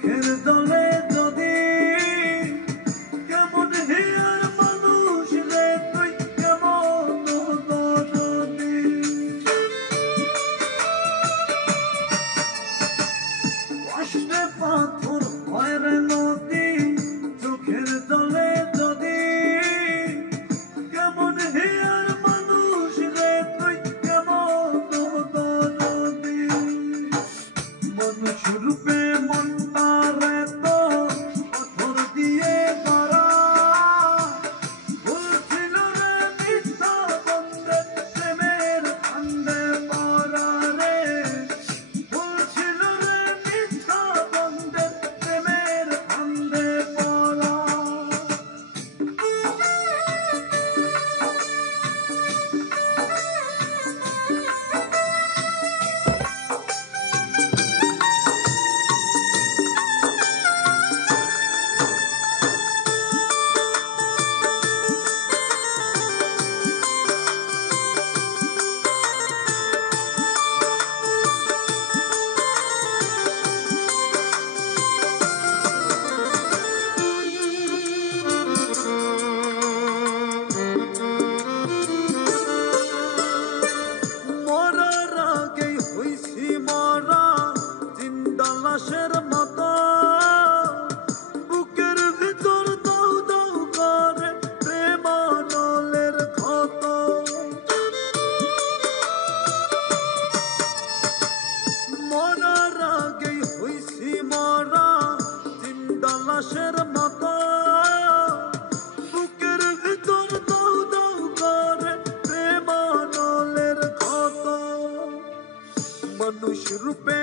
চোখের জলে যদি কেমন হিয়ার মানুষ রে তুই কেমন দরদি কষ্টে পাথর হয় রে নদী চোখের জলে যদি কেমন হিয়ার মানুষ রে তুই কেমন দরদি মানুষ রূপে মনটা রে তো পাথর দিয়ে করা ভুলছিল রে মিথ্যা বন্ধে প্রেমের ফান্দে পড়া রে ভুলছিল রে মিথ্যা বন্ধে প্রেমের ফান্দে পড়া মরার আগেই হইছি মরা জিন্দা লাশের মতো বুকের ভিতর দাউ দাউ করে প্রেম নলের ক্ষত মরার আগেই হইছি মরা জিন্দা লাশের মতো বুকের ভিতর দাউ দাউ করে প্রেম নলের ক্ষত মানুষ রূপে